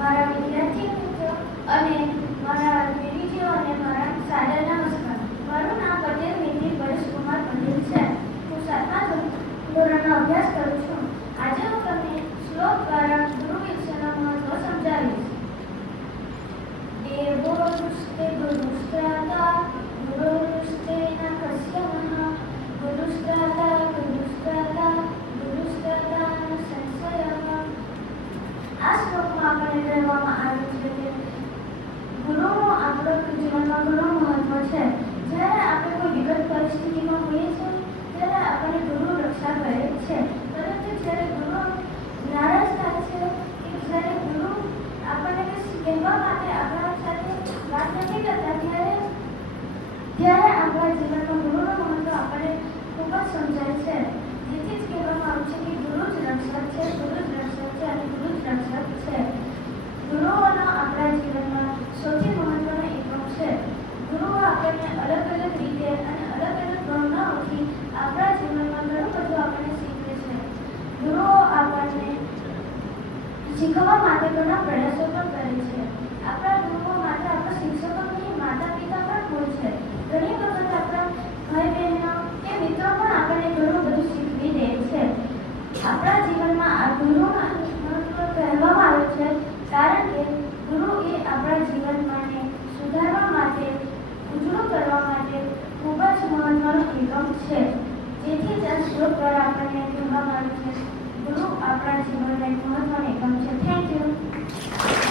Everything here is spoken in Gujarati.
મારા વિદ્યાર્થી મિત્રો અને મારા ગુરુજીઓ અને મારા સાદર નમસ્કાર. મારું નામ પટેલ નિધિ પરેશકુમાર પટેલ છે. હું 7મા ધોરણનો અભ્યાસ કરું છું. આજે હું તમને શ્લોક દ્વારા ગુરુ વિશેનું મહત્વ સમજાવીશ. દેવો દુષ્ટે ગુરુસ્ત્રાતા ગુરુસ્તે ન કસ્યમઃ ગુરુસ્ત્રાતા ગુરુસ્ત્રાતા ગુરુસ્ત્રાતા ન સંશયઃ. આ શ્લોકમાં આપણને કહેવામાં આવ્યું છે કે ગુરુનું આપણા જીવનમાં ઘણું મહત્વ છે. જ્યારે આપણે કોઈ વિકટ પરિસ્થિતિમાં હોઈએ છીએ ત્યારે આપણને ગુરુ રક્ષા કરે છે. પરંતુ જ્યારે ગુરુ નારાજ થાય છે કે જ્યારે ગુરુ આપણને કહેવા માટે આપણા સાથે વાત નથી કરતા ત્યારે આપણા જીવનમાં ગુરુનું મહત્વ આપણને ખૂબ જ સમજાય છે. જેથી જ કહેવામાં આવ્યું છે કે ગુરુ જ રક્ષક છે, ગુરુ જ રક્ષક છે અને ગુરુ જ રક્ષક છે. ગુરુઓનો આપણા જીવનમાં સૌથી મહત્વનો એકમ છે. ગુરુઓ આપણને અલગ અલગ રીતે અને અલગ અલગ ભાવનાઓથી આપણા જીવનમાં ઘણું બધું આપણને શીખવે છે. ગુરુઓ આપણને શીખવા માટે ઘણા પ્રયાસો પણ કરે છે. આપણા ગુરુઓ માત્ર આપણા શિક્ષકો નહીં, માતા પિતા પણ હોય છે. ઘણી વખત આપણા ભાઈ બહેનો કે મિત્રો પણ આપણને ઘણું બધું શીખવી દે છે. આપણા જીવનમાં આ ગુરુનું મહત્વ કહેવામાં આવે છે કારણ કે ગુરુ એ આપણા જીવનને સુધારવા માટે, ઉજળું કરવા માટે ખૂબ જ મહત્વનો એકમ છે. જેથી જ આ શ્લોક દ્વારા આપણને કહેવામાં આવ્યું છે ગુરુ આપણા જીવનનો એક મહત્વનો એકમ છે. Thank you.